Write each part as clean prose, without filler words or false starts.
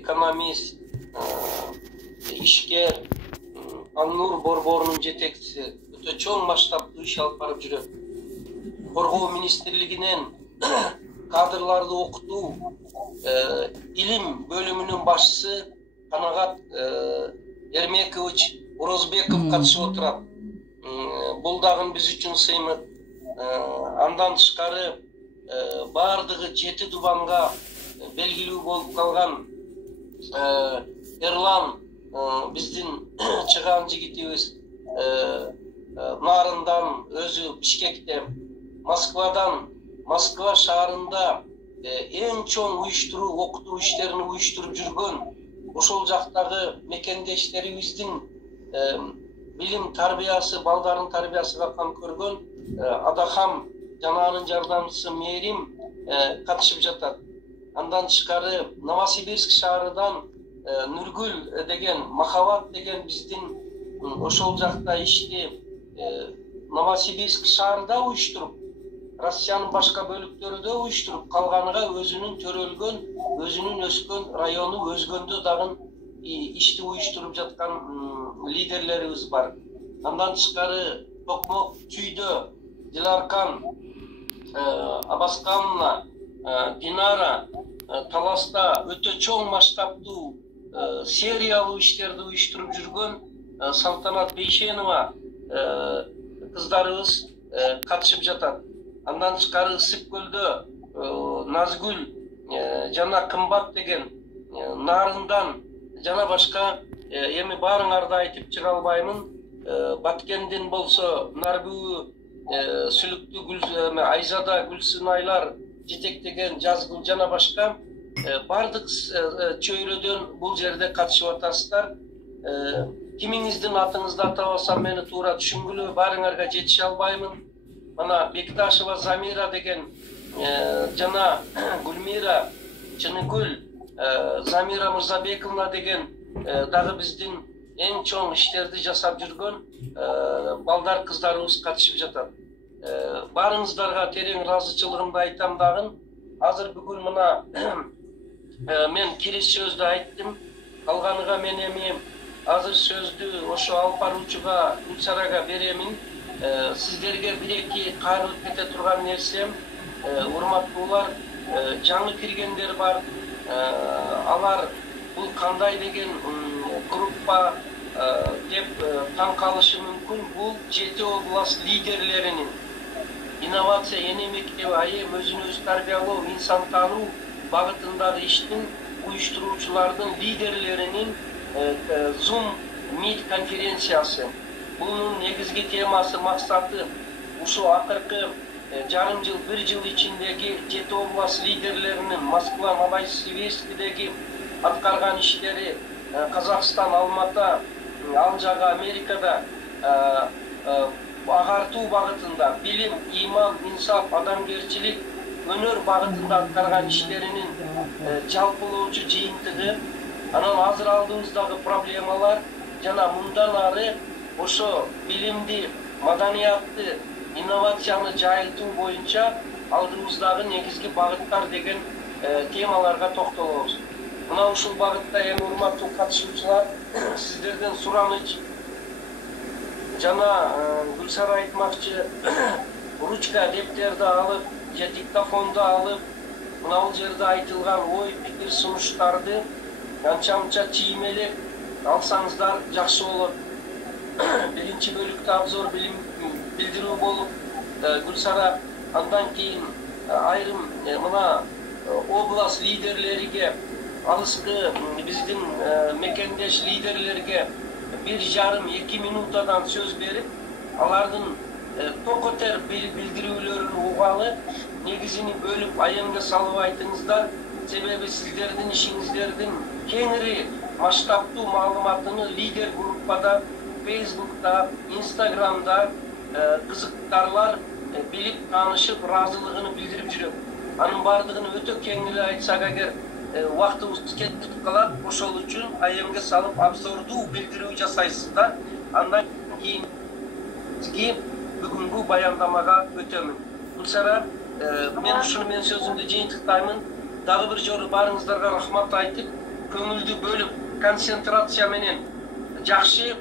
экономист, ишкер, Аңнур борборунун жетекчиси өтө чоң масштабдуу иш алып барып жүрөт. Коргоо министрлигинен кадрларды окутуу илим бөлүмүнүн башчысы Канагат Эрмекович Орозбеков катышып отурат. Бул дагы биз үчүн сыймык. Андан тышкары бардыгы 7 дубанга белгилүү болуп калган Эрлан биздин чыган жигитибиз нарындан өзү Бишкекте, Москва шаарында эң чоң уюштуруу окутуу иштерин уюштуруп жүргөн ошол жактагы мекендештерибиздин билим тарбиясы, балдардын тарбиясыга кам көргөн Адахам жана анын жардамчысы Мерим катышып жатат. Андан тышкары Новосибирск шаарынан Нургүл деген, Махаббат деген биздин ошол жакта ишти Новосибирск шаарында уюштуруп, Россиянын башка бөлүктөрүндө уюштуруп, калганыга өзүнүн төрөлгөн, өзүнүн өскөн району өзгөндө дагы ишти уюштуруп жаткан лидерлерибиз бар. Андан тышкары Токмок Чүйдө Диларкан Абаскановна, Динара Таласта өтө чоң масштабдуу сериялуу иштерди уюштуруп жүргөн Салтанат Бейшенова кыздарыбыз катышып жатат. Андан тышкары Ысык-Көлдө Назгүл жана Кымбат деген нарындан жана башка эми баарыңарды айтып чыга албаймын. Баткендин болсо Нарбүү Сүлүктүү Айзада Гүлсынайлар жетектеген Жазгүл жана башка бардык чөйрөдөн бул жерде катышып атасыздар. Кимиңиздин атыңызды атабасам мени туура түшүнгүлө, баарыңарга жетише албаймын. Мана Бекташева Замира деген жана Гүлмира Чыныгүл, Замира Мырзабековна деген дагы биздин эң чоң иштерди жасап жүргөн балдар кыздарыбыз катышып жатат. Баарыңыздарга терең ыраазычылыгымды айтам дагы. Азыр бүгүн мына мен кириш сөздү айттым. Калганыга мен эми азыр сөздү ошо алып баруучуга Гүлсарага беремин. Сиздерге бир-эки кайрылып кете турган нерсем, урматтуулар, жаңы киргендер бар. Алар бул кандай деген группа деп таң калышы мүмкүн. Бул 7 область лидерлеринин инновация эне мектеби айым өзүн өзү тарбиялоо, инсан таануу багытындагы иштин уюштуруучулардын лидерлеринин Zoom Meet конференциясы. Bunun негизги темасы, максаты ушу акыркы жарым жыл, бир жыл ичиндеги 7 область лидерлеринин Москва, Новосибирскидеги аткарган иштери, Казакстан, Алмата, ал жагы Америкада агартуу багытында билим, иман, инсап, адамгерчилик, өнөр багытында аткарган иштеринин жалпылоочу жыйынтыгы, анан азыр алдыбыздагы проблемалар жана мындан ары ошо билимди, маданиятты, инновацияны жайылтуу боюнча алдыбыздагы негизги багыттар деген темаларга токтолобуз. Мына ушул багытта эми урматтуу катышуучулар, сиздерден сураныч жана Гүлсара айтмакчы, ручка, дептерди алып, же диктофонду алып, мына бул жерде айтылган ой, пикир, сунуштарды анча-мынча чиймелеп алсаңыздар жакшы болот. Биринчи бөлүктө обзор билдирүү болуп, Гүлсара андан кийин айрым мына область лидерлериге, алыскы биздин мекендеш лидерлерге 1,5-2 минутадан сөз берип, алардын токотер билдирүүлөрүн угалы, негизини бөлүп аямга салып айтыңыздар. Себеби сиздердин ишиңиздердин кеңири масштабтуу маалыматыны лидер группада, Facebook'ta, Instagram'da kızıklarlar bilip tanışıp razılığını bildirip жүрөт. Анын бардыгын өтө кеңири айтсак эгер убактыбыз кетип калат, ошол үчүн айемге салып обзордуу билдирүү жасайсыздар. Андан кийин бүгүнкү баяндамага өтөмүн. Гүлсара, мен ушуну сөзүмдү жыйынтыктаймын. Дагы бир жолу баарыңыздарга рахмат айтып, көңүлдү бөлүп концентрация менен жакшы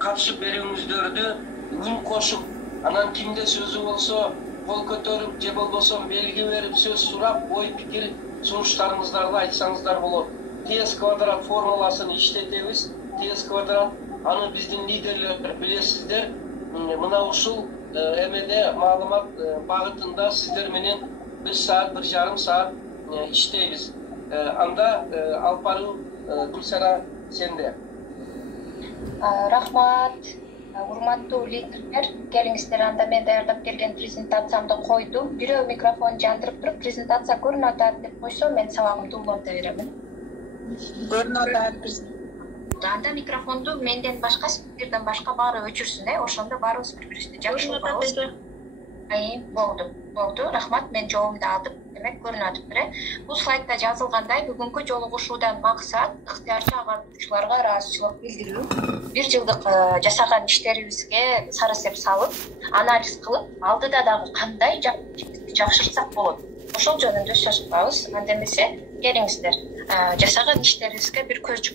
катышып берүүңүздөрдү үн кошуп, анан кимде сөзү болсо кол көтөрүп же болбосо белги берип сөз сурап, ой пикир сунуштарыңыздарды айтсаңыздар болот. ТС квадрат формуласын иштетебиз. ТС квадрат аны биздин лидерлер билесиздер. Мына ушул эмеде маалымат багытында сиздер менен 1 саат, 1,5 саат иштейбиз. Анда алып баруу Гүлсара сенде. Рахмат. Урматтуу лидерлер, келиңиздер, анда мен даярдап келген презентациямды койдум. Бирөө микрофон жандырып туруп, презентация көрүнүп атат деп койсо, мен сабагымды уланта беремин. Көрүнүп атат. Анда микрофонду менден башка, спикерден башка баары өчүрсүн, ошондо баарыбыз бири-бирибизди жакшы угабыз. Болду. Рахмат, мен жообумду алдым. Демек көрүнүп атыптыр. Бул слайдда жазылгандай, бүгүнкү жолугушуудан максат ыктыярчы агартуучуларга ыраазычылык билдирүү, 1 жылдык жасаган иштерибизге сарысеп салып, анализ кылып, алдыда дагы кандай жакшыртсак болот. Ошол жөнүндө сөз кылабыз. Анда эмесе, келиңиздер, жасаган иштерибизге бир көз